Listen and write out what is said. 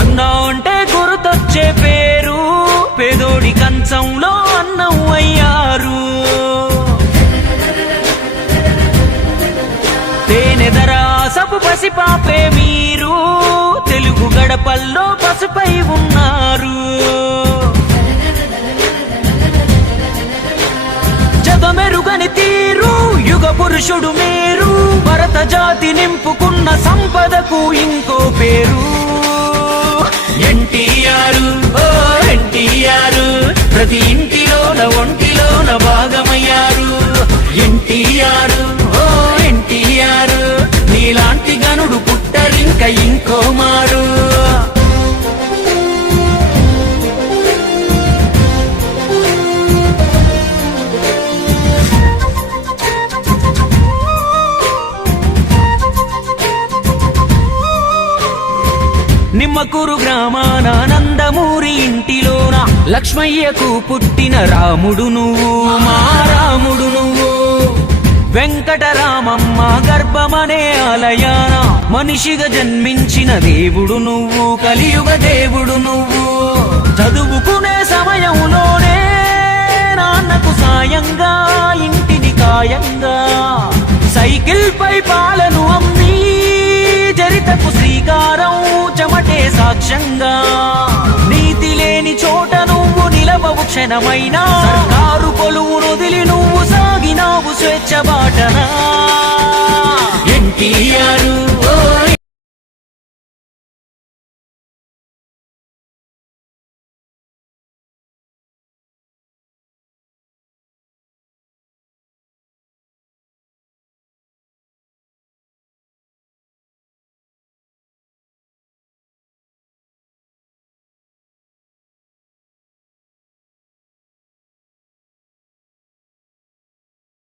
అన్నా అంటే గుర్తొచ్చే పేరు, పేదోడి కంచంలో అన్నం అయ్యారు. తేనెదరాసపు పసిపాపే మీరు, తెలుగు గడపల్లో పసుపై ఉన్నారు. జగమెరుగని తీరు, యుగ పురుషుడు మీరు, భరత జాతి నింపుకున్న సంపదకు ఇంకో పేరు. ఎన్టీఆర్, ఓ ఎన్టీఆర్, ప్రతి ఇంటిలోన ఒంటిలోన భాగమయ్యారు. ఎన్టీఆర్, ఓ ఎన్టీఆర్, నీలాంటి గనుడు పుట్టరింక ఇంకో మారు. నిమ్మకూరు గ్రామాన నందమూరి ఇంటిలోన లక్ష్మయ్యకు పుట్టిన రాముడు నువ్వు, మా రాముడు నువ్వు. వెంకటరామమ్మ గర్భమనే ఆలయాన మనిషిగా జన్మించిన దేవుడు నువ్వు, కలియుగ దేవుడు నువ్వు. చదువుకునే సమయంలోనే నాన్నకు సాయంగా ఇంటిని కాయంగా సైకిల్ పై పాలను అమ్మి చరితకు శ్రీకారం చెమటే సాక్ష్యంగా. నీతి లేని చోట నువ్వు నిలవవు క్షణమైనా, సర్కారు కొలువును వదిలి నువ్వు సాగినావు స్వేచ్ఛ బాటనా. ఎన్టీఆర్,